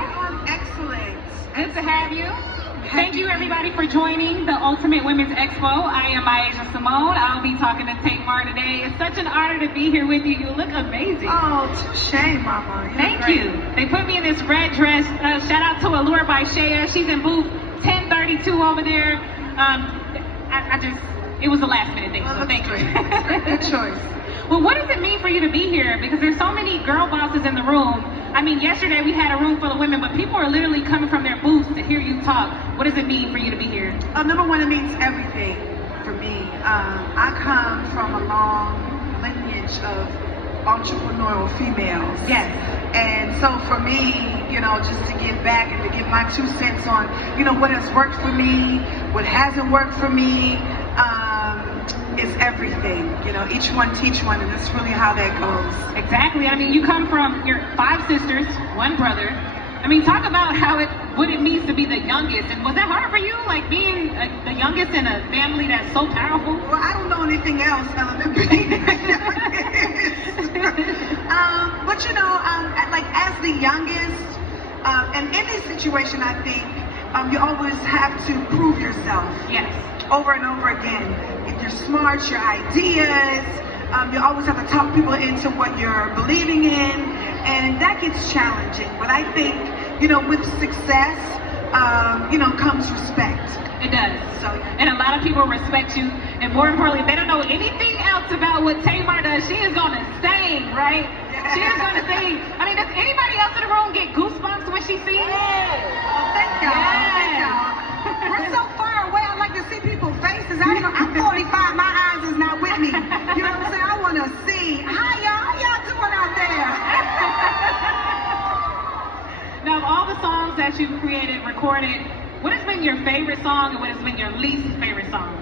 I'm excellent. Good to have you. Thank you, everybody, for joining the Ultimate Women's Expo. I am Asia Simone. I'll be talking to Tamar today. It's such an honor to be here with you. You look amazing. Oh, touche, Mama. Thank you. They put me in this red dress. Shout out to Allure by Shea. She's in booth 1032 over there. It was a last minute thing, so thank you. Good choice. Well, what does it mean for you to be here? Because there's so many girl bosses in the room. I mean, yesterday we had a room full of women, but people are literally coming from their booths to hear you talk. What does it mean for you to be here? Number one, it means everything for me. I come from a long lineage of entrepreneurial females. Yes. And so for me, just to give back and to give my 2 cents on, what has worked for me, what hasn't worked for me, is everything. Each one teach one, and that's really how that goes. Exactly. I mean, you come from your 5 sisters, 1 brother. I mean, talk about what it means to be the youngest. And was that hard for you, like being the youngest in a family that's so powerful? Well, I don't know anything else other than being the youngest. But like as the youngest, in any situation, I think you always have to prove yourself. Yes. Over and over again. Your smarts, your ideas, you always have to talk people into what you're believing in, and that gets challenging. But I think, with success, comes respect. It does. And a lot of people respect you, and more importantly, they don't know anything else about what Tamar does. She is gonna sing, right? She is gonna sing. I mean, does anybody else in the room get goosebumps when she sings? Oh, thank y'all. Yes. Thank y'all. We're so far away, I like to see people's faces. I'm 45, my eyes is not with me. You know what I'm saying? I want to see. Hi, y'all. How y'all doing out there? Now, of all the songs that you've created, recorded, what has been your favorite song and what has been your least favorite song?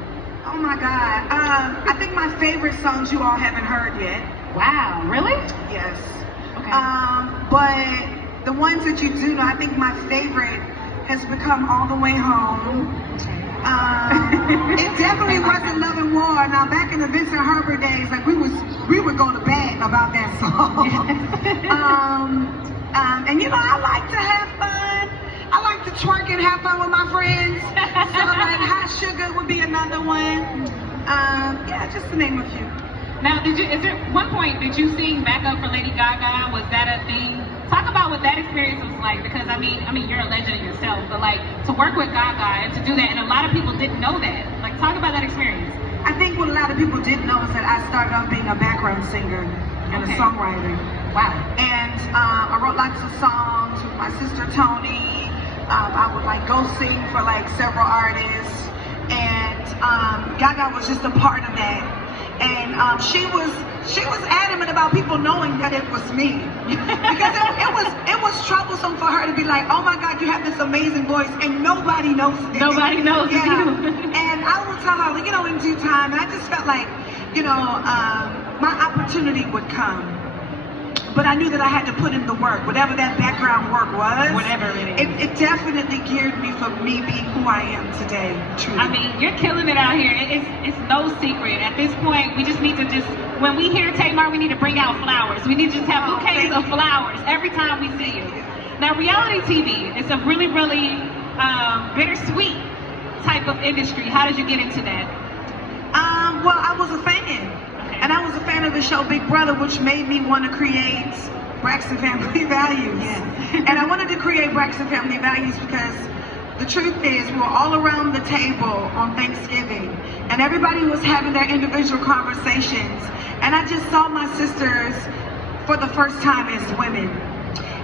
Oh my God. I think my favorite songs you all haven't heard yet. Wow, really? Yes. Okay. But the ones that you do know, I think my favorite has become All the Way Home. It definitely wasn't Love and War. Now back in the Vincent Herbert days, like we would go to bed about that song. And I like to have fun. I like to twerk and have fun with my friends. So like Hot Sugar would be another one. Yeah, just to name a few. Now, one point, did you sing backup for Lady Gaga? Was that a thing? Talk about what that experience was like, because I mean, you're a legend yourself, but like to work with Gaga and to do that, and a lot of people didn't know that. Like, talk about that experience. I think what a lot of people didn't know is that I started off being a background singer and a songwriter. Wow. And I wrote lots of songs with my sister Tony. I would like go sing for like several artists, and Gaga was just a part of that. And she was adamant about people knowing that it was me, because it was troublesome for her to be like, oh my God, you have this amazing voice and nobody knows it. Nobody knows you. And I will tell her, in due time. And I just felt like, my opportunity would come. But I knew that I had to put in the work, whatever that background work was. Whatever it is. It definitely geared me for me being who I am today, truly. I mean, you're killing it out here. It's no secret. At this point, we just need to when we hear Tamar, we need to bring out flowers. We need to just have bouquets of flowers every time we see you. Now, reality TV is a really, really bittersweet type of industry. How did you get into that? Well, I was a fan. And I was a fan of the show Big Brother, which made me want to create Braxton Family Values. Yeah. And I wanted to create Braxton Family Values because the truth is we were all around the table on Thanksgiving, and everybody was having their individual conversations. And I just saw my sisters for the first time as women.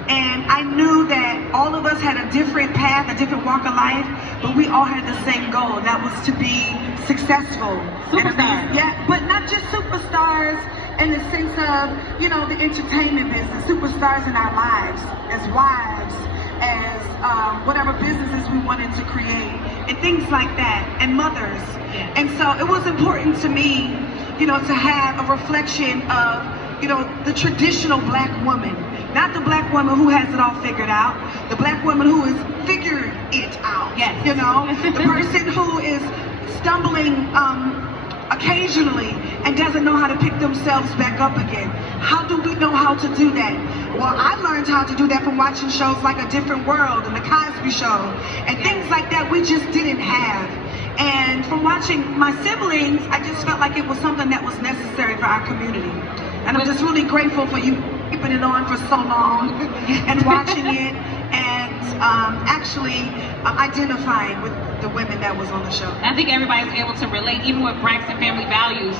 And I knew that all of us had a different path, a different walk of life, but we all had the same goal. That was to be successful. Superstars. Yeah, but not just superstars in the sense of, the entertainment business, superstars in our lives, as wives, as whatever businesses we wanted to create, and things like that, and mothers. Yeah. And so it was important to me, to have a reflection of, the traditional Black woman. Not the Black woman who has it all figured out, the Black woman who has figured it out. Yes. The person who is stumbling occasionally and doesn't know how to pick themselves back up again. How do we know how how to do that. Well, I learned how to do that from watching shows like A Different World and The Cosby Show and things like that we just didn't have. And from watching my siblings, I just felt like it was something that was necessary for our community. And I'm just really grateful for you keeping it on for so long and watching it and actually identifying with the women that was on the show. I think everybody's able to relate, even with Braxton Family Values.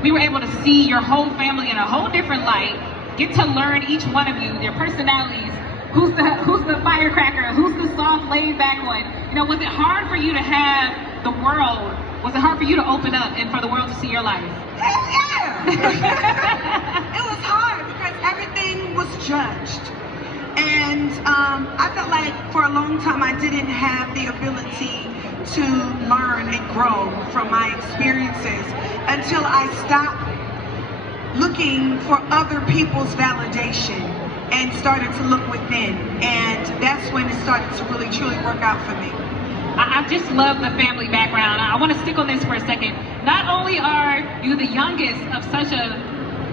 We were able to see your whole family in a whole different light, get to learn each one of you, their personalities, who's the firecracker, who's the soft, laid-back one. You know, was it hard for you to have the world, was it hard for you to open up and for the world to see your life? Yeah! It was hard because everything was judged. And I felt like for a long time I didn't have the ability to learn and grow from my experiences until I stopped looking for other people's validation and started to look within. And that's when it started to really truly work out for me. I just love the family background. I want to stick on this for a second. Not only are you the youngest of such a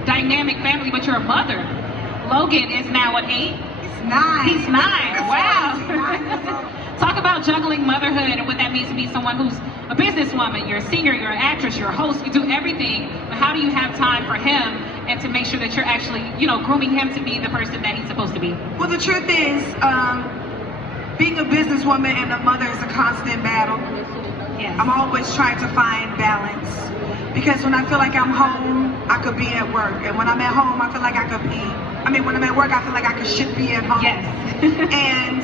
dynamic family, but you're a mother. Logan is now what, 8? He's 9. He's 9. Wow. Talk about juggling motherhood and what that means to be someone who's a businesswoman. You're a singer, you're an actress, you're a host, you do everything. But how do you have time for him and to make sure that you're actually, you know, grooming him to be the person that he's supposed to be? Well, the truth is, being a businesswoman and a mother is a constant battle. Yes. I'm always trying to find balance. Because when I feel like I'm home, I could be at work. And when I'm at home, I feel like I could be, when I'm at work, I feel like I should be at home. Yes. And,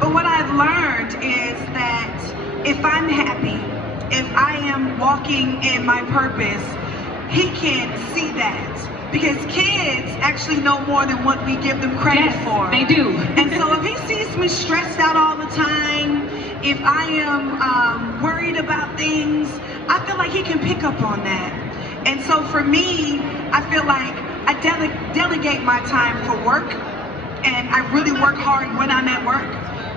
but what I've learned is that if I'm happy, if I am walking in my purpose, he can see that. Because kids actually know more than what we give them credit for. They do. And so if he sees me stressed out all the time, if I am worried about things, I feel like he can pick up on that. And so for me, I feel like I delegate my time for work, and I really work hard when I'm at work.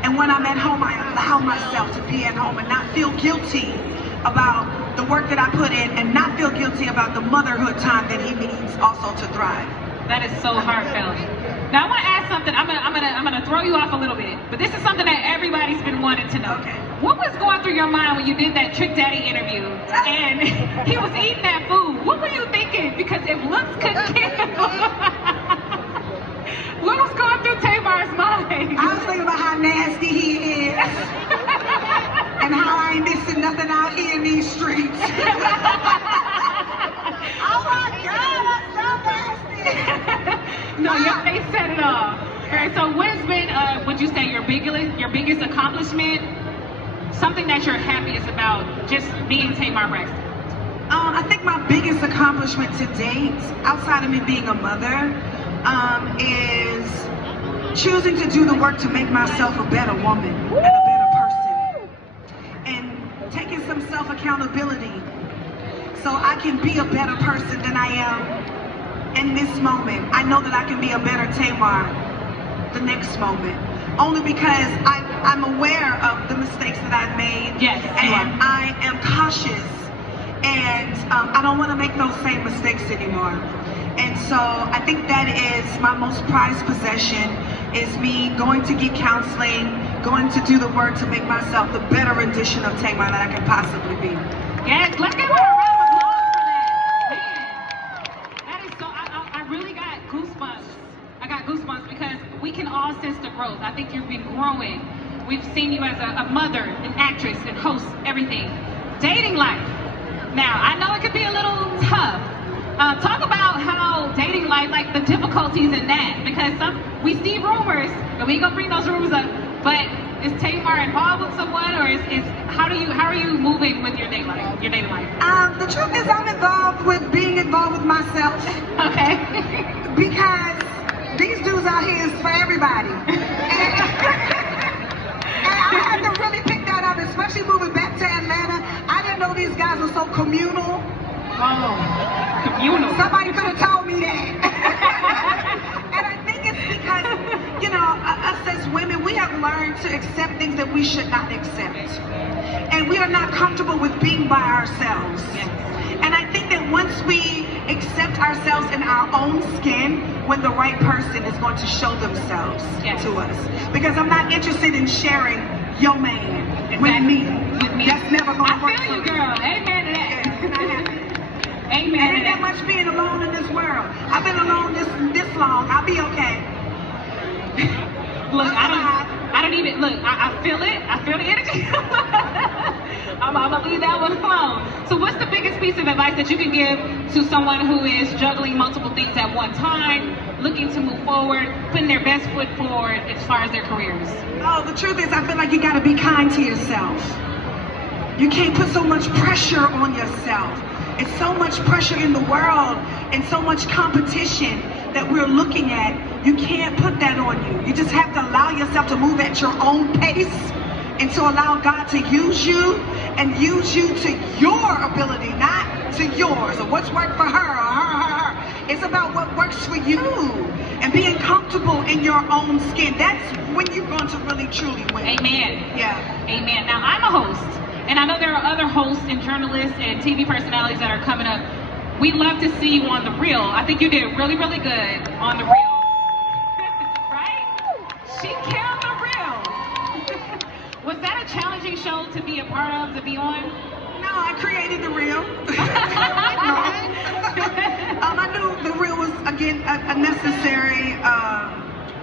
And when I'm at home, I allow myself to be at home and not feel guilty about the work that I put in and not feel guilty about the motherhood time that he needs also to thrive. That is so heartfelt. Now I want to ask something. I'm gonna throw you off a little bit, but this is something that everybody's been wanting to know. Okay. What was going through your mind when you did that Trick Daddy interview and he was eating that food? What were you thinking? Because if looks could kill. What was going through Tamar's mind? I was thinking about how nasty he is and how I ain't missing nothing out here in these streets. Oh my God, I'm so nasty. No, your face said it all. All right, so what's been, would you say, your biggest accomplishment? Something that you're happiest about just being Tamar Braxton? I think my biggest accomplishment to date, outside of me being a mother, is choosing to do the work to make myself a better woman and a better person. And taking some self-accountability so I can be a better person than I am in this moment. I know that I can be a better Tamar the next moment. Only because I'm aware of the mistakes that I've made. Yes, and I am cautious. And I don't want to make those same mistakes anymore. And so I think that is my most prized possession, is me going to get counseling, going to do the work to make myself the better rendition of Tamar that I can possibly be. Yes, let's give her a round of applause for that. Man, that is so, I really got goosebumps. I got goosebumps because we can all sense the growth. I think you've been growing. We've seen you as a mother, an actress, and host, everything. Dating life. Now, I know it could be a little tough. Talk about how dating life, like the difficulties in that, because we see rumors, and we ain't gonna bring those rumors up, but is Tamar involved with someone, or how are you moving with your dating life? The truth is I'm involved with being involved with myself. Okay. Because these dudes out here is for everybody. And I had to really pick that up, especially moving back to Atlanta. I didn't know these guys were so communal. Oh, communal. Somebody could have told me that. And I think it's because, you know, us as women, we have learned to accept things that we should not accept. And we are not comfortable with being by ourselves. Yes. And I think that once we accept ourselves in our own skin when the right person is going to show themselves to us. Because I'm not interested in sharing your man with me. That's never going to work for me. Girl. Amen to that. Yeah, it's not happening. Amen. And ain't that much being alone in this world. I've been alone this long. I'll be okay. Look, I don't even look. I feel it. I feel the energy. I'm gonna leave that one alone. So, what's the biggest piece of advice that you can give to someone who is juggling multiple things at one time, looking to move forward, putting their best foot forward as far as their careers? Oh, the truth is, I feel like you got to be kind to yourself. You can't put so much pressure on yourself. It's so much pressure in the world and so much competition that we're looking at. You can't put that on you. You just have to allow yourself to move at your own pace and to allow God to use you and use you to your ability, not to yours or what's worked for her or her. It's about what works for you and being comfortable in your own skin. That's when you're going to really truly win. Amen. Yeah. Amen. Now, I'm a host. And I know there are other hosts and journalists and TV personalities that are coming up. We'd love to see you on The Real. I think you did really, really good on The Real. Right? She killed The Real. Was that a challenging show to be a part of, to be on? No, I created The Real. I knew The Real was, again, a necessary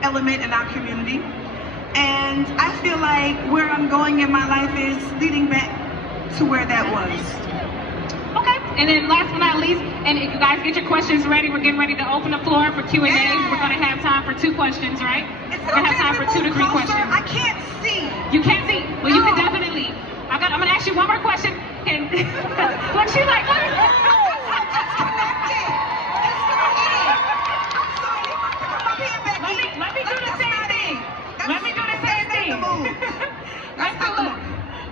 element in our community. And I feel like where I'm going in my life is leading back to where that was. Okay, and then last but not least, and if you guys get your questions ready, we're getting ready to open the floor for Q&A. Yeah. We're going to have time for 2 questions, right? We're going to have time for 2 to 3 questions. I can't see. You can't see? Well, you can definitely. I'm going to ask you one more question. And look, she's like, what is that? Let me do the same thing. Let me do the same thing. Let's do it.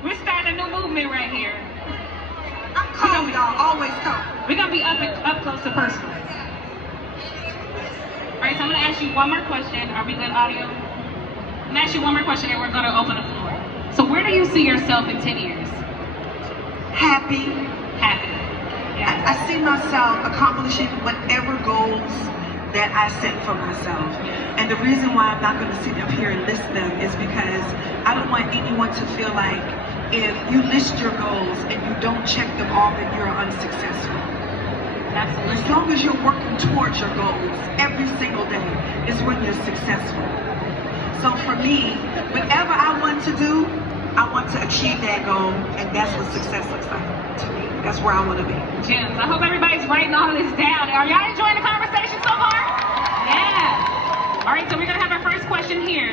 We're starting a new movement right here. I'm cold, y'all. Always cold. We're going to be up close and personal. All right, so I'm going to ask you one more question. Are we good, audio? I'm going to ask you one more question, and we're going to open the floor. So where do you see yourself in 10 years? Happy. Happy. Yeah. I see myself accomplishing whatever goals that I set for myself. And the reason why I'm not going to sit up here and list them is because I don't want anyone to feel like if you list your goals and you don't check them off, then you're unsuccessful. Absolutely. As long as you're working towards your goals every single day is when you're successful. So for me, whatever I want to do, I want to achieve that goal, and that's what success looks like to me. That's where I want to be. Gems. I hope everybody's writing all this down. Are y'all enjoying the conversation so far? Yeah. All right, so we're going to have our first question here.